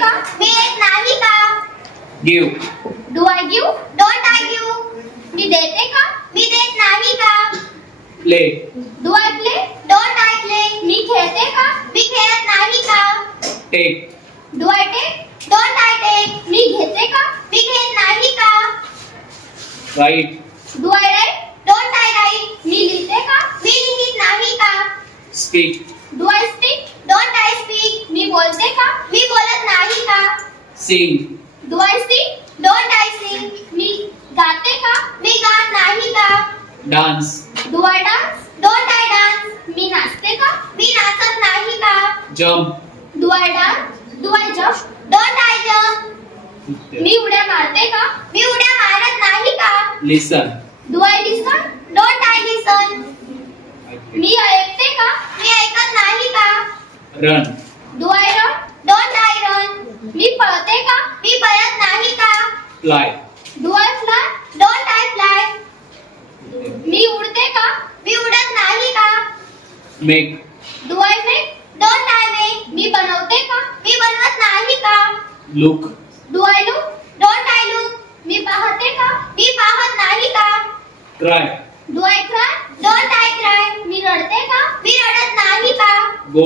का मी येत नाही का give, do I give don't I give मी देते का मी देत नाही का play, do I play don't I play मी खेळते का मी खेळत नाही का take, do I take don't I take मी घेते का मी घेत नाही का write, do I write don't I write मी लिहिते का मी लिहित नाही का speak, do I speak don't I speak मी बोलते का मी बोलत नाही का sing, do I sing don't I sing मी गाते का मी गात नाही का dance, do I dance don't I dance मी नाचते का मी नाचत नाही का jump, do I dance do I jump don't I jump मी उड्या मारते का मी उड्या मारत नाही का listen, do I listen don't I listen मी ऐकते का मी ऐकत नाही का run, do I run don't I run मी पळते का मी पळत नाही का fly, do I fly don't I fly मी उडते का मी उडत नाही का make, do I make don't I make मी बनवते का मी बनवत नाही का look, do I look don't I look मी पाहते का मी पाहत नाही का cry, do I cry don't I cry मी रडते का मी रडत नाही का go,